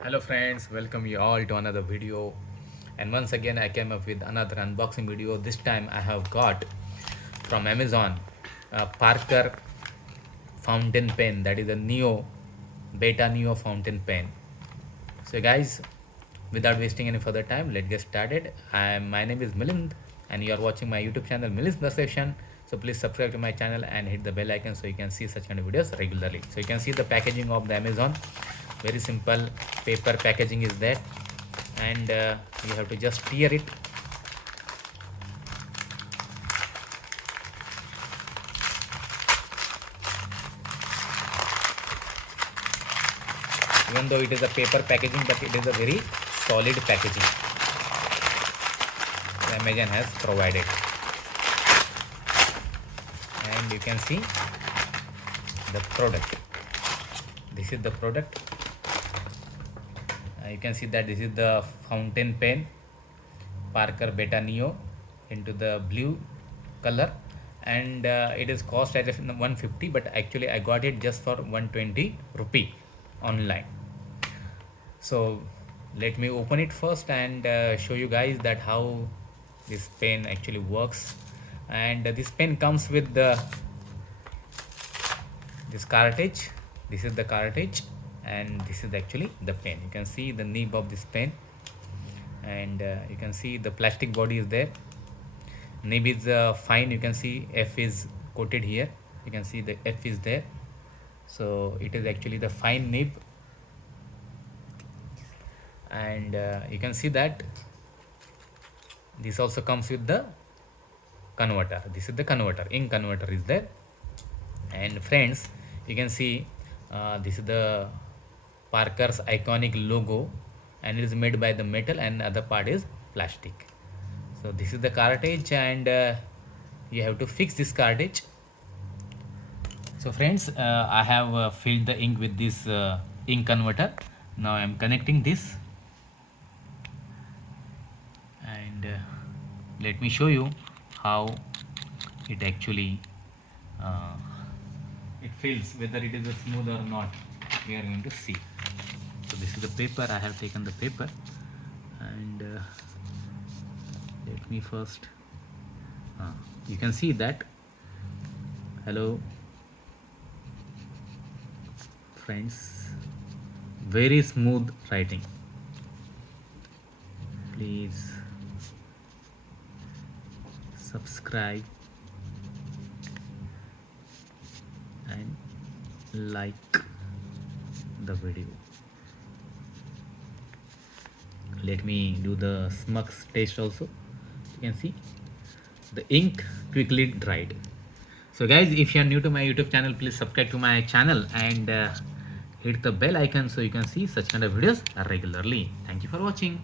Hello friends, welcome you all to another video. And once again I came up with another unboxing video. This time I have got from Amazon a Parker fountain pen, that is a Neo Beta Neo fountain pen. So guys, without wasting any further time, let's get started. My name is Milind and you are watching my YouTube channel Milind's The Session. So please subscribe to my channel and hit the bell icon so you can see such kind of videos regularly. So you can see the packaging of the Amazon. Very simple paper packaging is there, and you have to just tear it. Even though it is a paper packaging, but it is a very solid packaging the Amazon has provided. And you can see the product. This is the product. You can see that this is the fountain pen Parker Beta Neo into the blue color, and it is cost at 150, but actually I got it just for 120 rupee online. So let me open it first and show you guys that how this pen actually works. And this pen comes with this cartridge. This is the cartridge and this is actually the pen. You can see the nib of this pen, and you can see the plastic body is there. Nib is fine. You can see F is coated here. You can see the F is there, so it is actually the fine nib. And you can see that this also comes with the converter. This is the converter, ink converter is there. And friends, you can see this is the Parker's iconic logo, and it is made by the metal and other part is plastic. So this is the cartridge, and you have to fix this cartridge. So friends, I have filled the ink with this ink converter. Now I am connecting this, and let me show you how it actually it feels, whether it is a smooth or not. We are going to see. So this is the paper. I have taken the paper, and let me first you can see that. Hello friends, very smooth writing. Please subscribe and like the video. Let me do the smux taste also. You can see the ink quickly dried. So guys, if you are new to my YouTube channel, please subscribe to my channel and hit the bell icon so you can see such kind of videos regularly. Thank you for watching.